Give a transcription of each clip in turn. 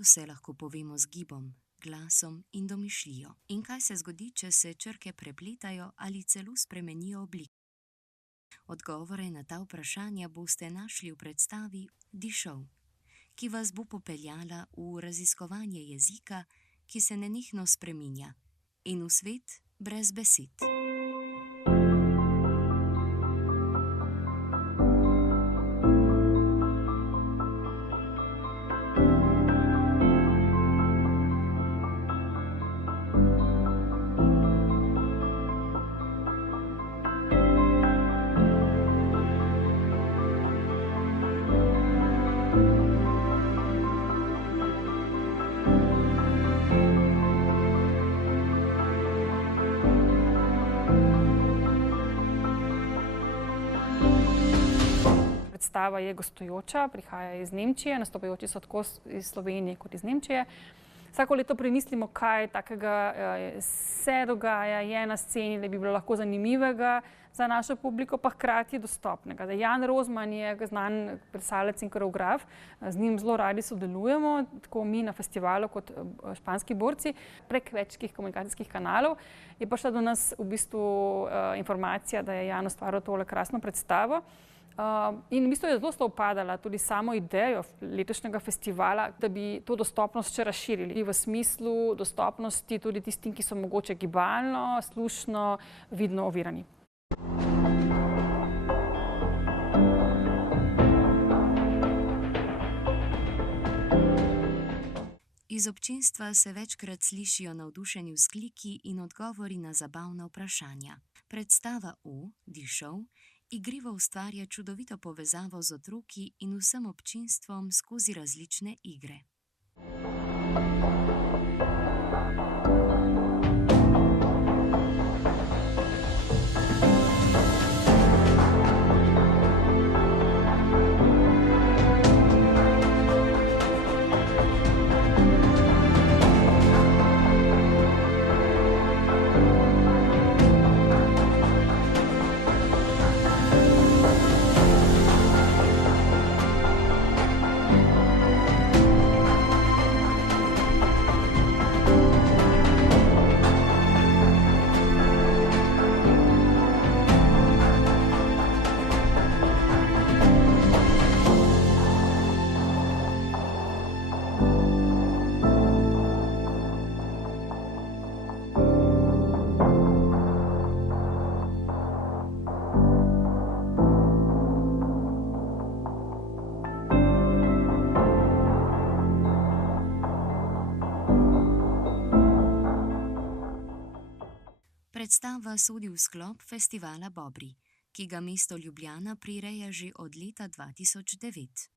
vse lahko povemo z gibom, glasom in domišljijo? In kaj se zgodi, če se črke prepletajo ali celo spremenijo obliko? Odgovore na ta vprašanja boste našli v predstavi Dišov, ki vas bo popeljala v raziskovanje jezika, ki se nenehno spreminja, in v svet brez besed. Predstava je gostujoča, prihaja iz Nemčije, nastopajoči so tako iz Slovenije kot iz Nemčije. Vsako leto premislimo, kaj takega se dogaja, je na sceni, da bi bilo lahko zanimivega za našo publiko, pa hkrati dostopnega. Jan Rozman je znan plesalec in koreograf, z njim zelo radi sodelujemo, tako mi na festivalu kot Španski borci, prek večjih komunikacijskih kanalov. Je prišla do nas v bistvu informacija, da je Jan ustvaril tole krasno predstavo. In v bistvu je zelo sovpadala tudi samo idejo letošnjega festivala, da bi to dostopnost še razširili v smislu dostopnosti tudi tistim, ki so mogoče gibalno, slušno, vidno ovirani. Iz občinstva se večkrat slišijo navdušeni vzkliki in odgovori na zabavna vprašanja. Predstava Dišov igrivo ustvarja čudovito povezavo z otroki in vsem občinstvom skozi različne igre. Predstava sodi v sklop festivala Bobri, ki ga mesto Ljubljana prireja že od leta 2009.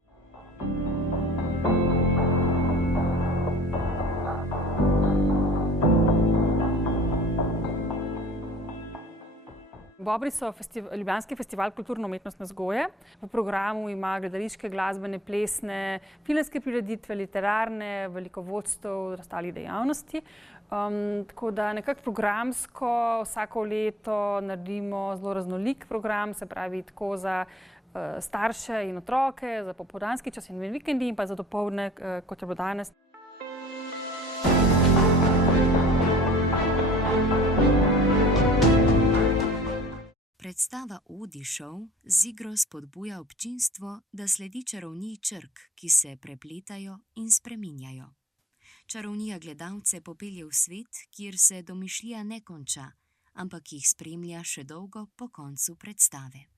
Bobri so ljubljanski festival kulturno-umetnostne vzgoje. V programu ima gledališke, glasbene, plesne, filmske prireditve, literarne, veliko vodstev, ostalih dejavnosti. Tako da nekako programsko vsako leto naredimo zelo raznolik program, se pravi tako za starše in otroke, za popoldanski čas in vikendi in pa za dopoldne, kot je bilo danes. Predstava Dišov z igro spodbuja občinstvo, da sledi čarovniji črk, ki se prepletajo in spreminjajo. Čarovnija gledalce popelje v svet, kjer se domišljija ne konča, ampak jih spremlja še dolgo po koncu predstave.